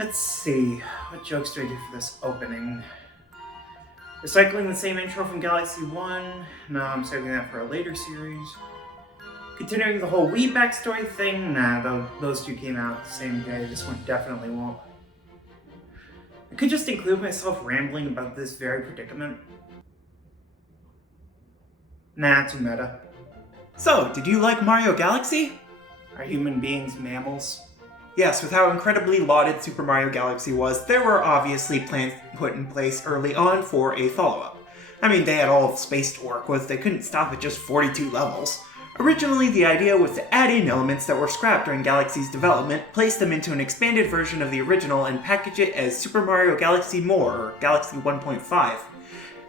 Let's see, what jokes do I do for this opening? Recycling the same intro from Galaxy 1? No, I'm saving that for a later series. Continuing the whole Wii backstory thing? Nah, those two came out the same day, this one definitely won't. I could just include myself rambling about this very predicament. Nah, too meta. So, did you like Mario Galaxy? Are human beings mammals? Yes, with how incredibly lauded Super Mario Galaxy was, there were obviously plans put in place early on for a follow-up. I mean, they had all of space to work with, they couldn't stop at just 42 levels. Originally, the idea was to add in elements that were scrapped during Galaxy's development, place them into an expanded version of the original, and package it as Super Mario Galaxy More, or Galaxy 1.5.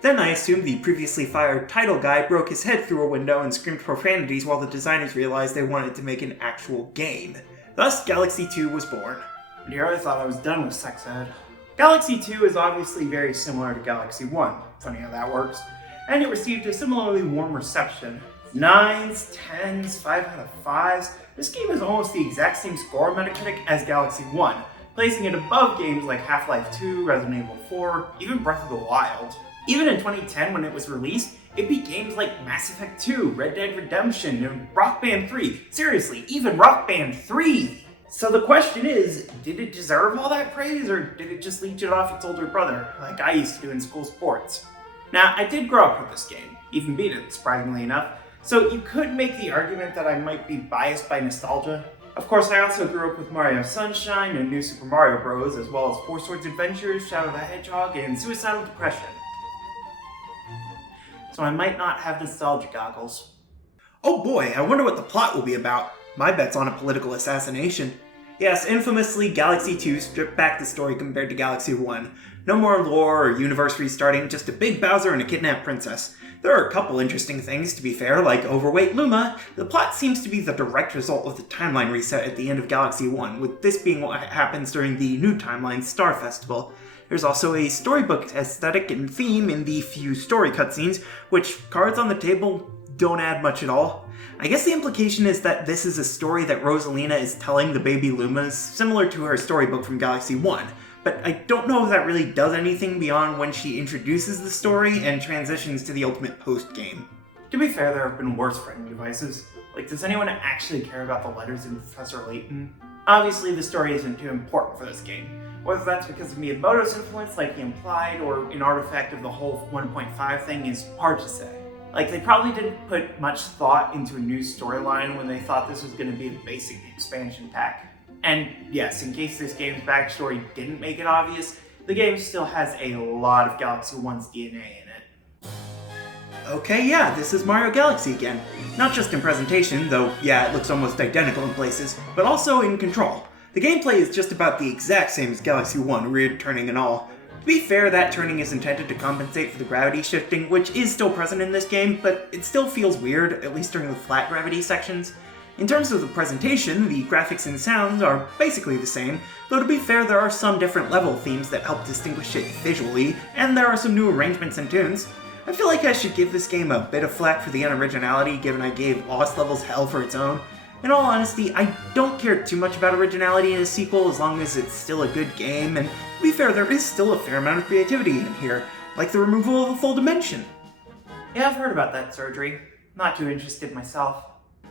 Then I assumed the previously fired title guy broke his head through a window and screamed profanities while the designers realized they wanted to make an actual game. Thus, Galaxy 2 was born. Dear, I thought I was done with sex ed. Galaxy 2 is obviously very similar to Galaxy 1, funny how that works, and it received a similarly warm reception. 9s, 10s, 5 out of 5s, this game is almost the exact same score Metacritic as Galaxy 1, placing it above games like Half-Life 2, Resident Evil 4, even Breath of the Wild. Even in 2010 when it was released, it beat games like Mass Effect 2, Red Dead Redemption, and Rock Band 3. Seriously, even Rock Band 3! So the question is, did it deserve all that praise, or did it just leech it off its older brother, like I used to do in school sports? Now, I did grow up with this game, even beat it, surprisingly enough, so you could make the argument that I might be biased by nostalgia. Of course, I also grew up with Mario Sunshine and New Super Mario Bros., as well as Four Swords Adventures, Shadow the Hedgehog, and Suicidal Depression. So I might not have nostalgia goggles. Oh boy, I wonder what the plot will be about. My bet's on a political assassination. Yes, infamously, Galaxy 2 stripped back the story compared to Galaxy 1. No more lore or universe restarting, just a big Bowser and a kidnapped princess. There are a couple interesting things, to be fair, like overweight Luma. The plot seems to be the direct result of the timeline reset at the end of Galaxy 1, with this being what happens during the new timeline Star Festival. There's also a storybook aesthetic and theme in the few story cutscenes, which cards on the table don't add much at all. I guess the implication is that this is a story that Rosalina is telling the baby Lumas, similar to her storybook from Galaxy 1, but I don't know if that really does anything beyond when she introduces the story and transitions to the ultimate post-game. To be fair, there have been worse framing devices. Like, does anyone actually care about the letters in Professor Layton? Obviously, the story isn't too important for this game. Whether that's because of Miyamoto's influence, like he implied, or an artifact of the whole 1.5 thing is hard to say. Like, they probably didn't put much thought into a new storyline when they thought this was going to be a basic expansion pack. And yes, in case this game's backstory didn't make it obvious, the game still has a lot of Galaxy 1's DNA in it. Okay, yeah, this is Mario Galaxy again. Not just in presentation, though yeah, it looks almost identical in places, but also in control. The gameplay is just about the exact same as Galaxy 1, weird turning and all. To be fair, that turning is intended to compensate for the gravity shifting, which is still present in this game, but it still feels weird, at least during the flat gravity sections. In terms of the presentation, the graphics and sounds are basically the same, though to be fair, there are some different level themes that help distinguish it visually, and there are some new arrangements and tunes. I feel like I should give this game a bit of flack for the unoriginality, given I gave Lost Levels hell for its own. In all honesty, I don't care too much about originality in a sequel as long as it's still a good game, and to be fair, there is still a fair amount of creativity in here, like the removal of a full dimension. Yeah, I've heard about that surgery. Not too interested myself.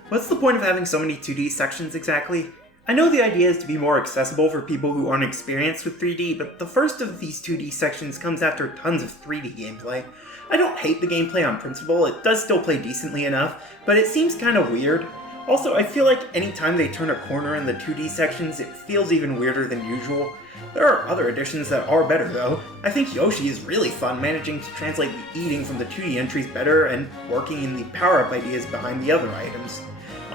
What's the point of having so many 2D sections exactly? I know the idea is to be more accessible for people who aren't experienced with 3D, but the first of these 2D sections comes after tons of 3D gameplay. I don't hate the gameplay on principle, it does still play decently enough, but it seems kind of weird. Also, I feel like anytime they turn a corner in the 2D sections, it feels even weirder than usual. There are other additions that are better though. I think Yoshi is really fun, managing to translate the eating from the 2D entries better and working in the power-up ideas behind the other items.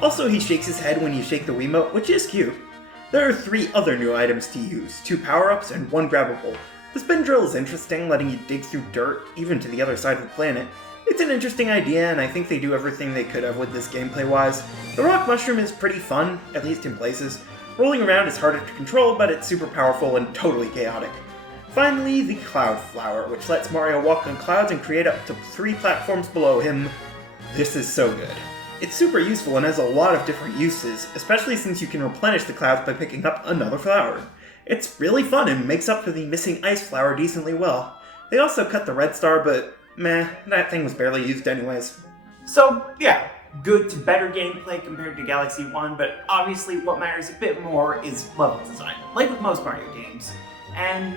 Also, he shakes his head when you shake the Wiimote, which is cute. There are 3 other new items to use, 2 power-ups and 1 grabbable. The spin drill is interesting, letting you dig through dirt, even to the other side of the planet. It's an interesting idea, and I think they do everything they could have with this gameplay-wise. The rock mushroom is pretty fun, at least in places. Rolling around is harder to control, but it's super powerful and totally chaotic. Finally, the Cloud Flower, which lets Mario walk on clouds and create up to 3 platforms below him. This is so good. It's super useful and has a lot of different uses, especially since you can replenish the clouds by picking up another flower. It's really fun and makes up for the missing ice flower decently well. They also cut the red star, but meh, that thing was barely used anyways. So yeah, good to better gameplay compared to Galaxy 1, but obviously what matters a bit more is level design, like with most Mario games. And...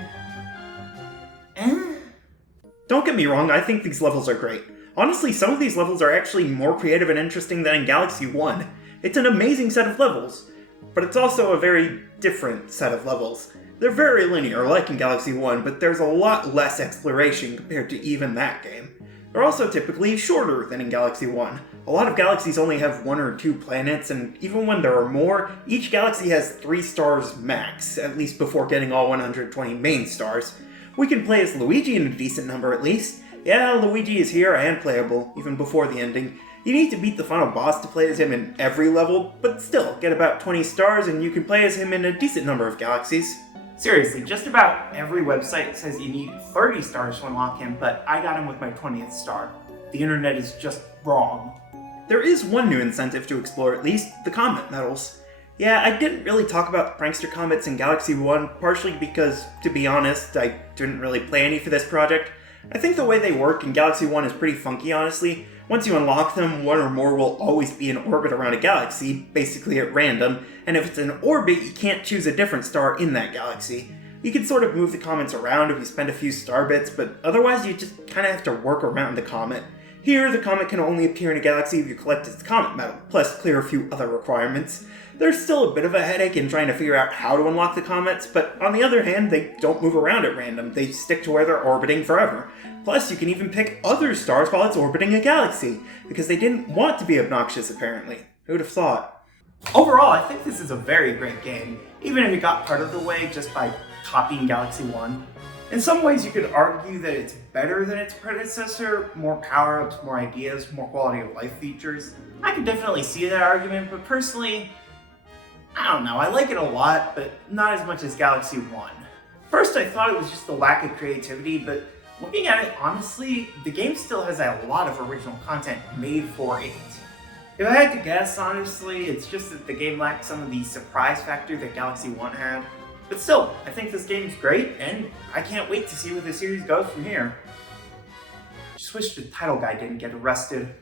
Don't get me wrong, I think these levels are great. Honestly, some of these levels are actually more creative and interesting than in Galaxy 1. It's an amazing set of levels, but it's also a very different set of levels. They're very linear, like in Galaxy 1, but there's a lot less exploration compared to even that game. They're also typically shorter than in Galaxy 1. A lot of galaxies only have 1 or 2 planets, and even when there are more, each galaxy has 3 stars max, at least before getting all 120 main stars. We can play as Luigi in a decent number at least. Yeah, Luigi is here and playable, even before the ending. You need to beat the final boss to play as him in every level, but still, get about 20 stars and you can play as him in a decent number of galaxies. Seriously, just about every website says you need 30 stars to unlock him, but I got him with my 20th star. The internet is just wrong. There is one new incentive to explore at least, the comet medals. Yeah, I didn't really talk about prankster comets in Galaxy 1, partially because, to be honest, I didn't really play any for this project. I think the way they work in Galaxy 1 is pretty funky, honestly. Once you unlock them, 1 or more will always be in orbit around a galaxy, basically at random, and if it's in orbit, you can't choose a different star in that galaxy. You can sort of move the comets around if you spend a few star bits, but otherwise you just kinda have to work around the comet. Here, the comet can only appear in a galaxy if you collect its comet medal, plus clear a few other requirements. There's still a bit of a headache in trying to figure out how to unlock the comets, but on the other hand, they don't move around at random, they stick to where they're orbiting forever. Plus, you can even pick other stars while it's orbiting a galaxy, because they didn't want to be obnoxious apparently. Who'd have thought? Overall, I think this is a very great game, even if it got part of the way just by copying Galaxy 1. In some ways, you could argue that it's better than its predecessor, more power-ups, more ideas, more quality of life features. I could definitely see that argument, but personally, I don't know, I like it a lot, but not as much as Galaxy 1. First, I thought it was just the lack of creativity, but looking at it honestly, the game still has a lot of original content made for it. If I had to guess, honestly, it's just that the game lacked some of the surprise factor that Galaxy 1 had. But still, I think this game's great, and I can't wait to see where the series goes from here. Just wish the title guy didn't get arrested.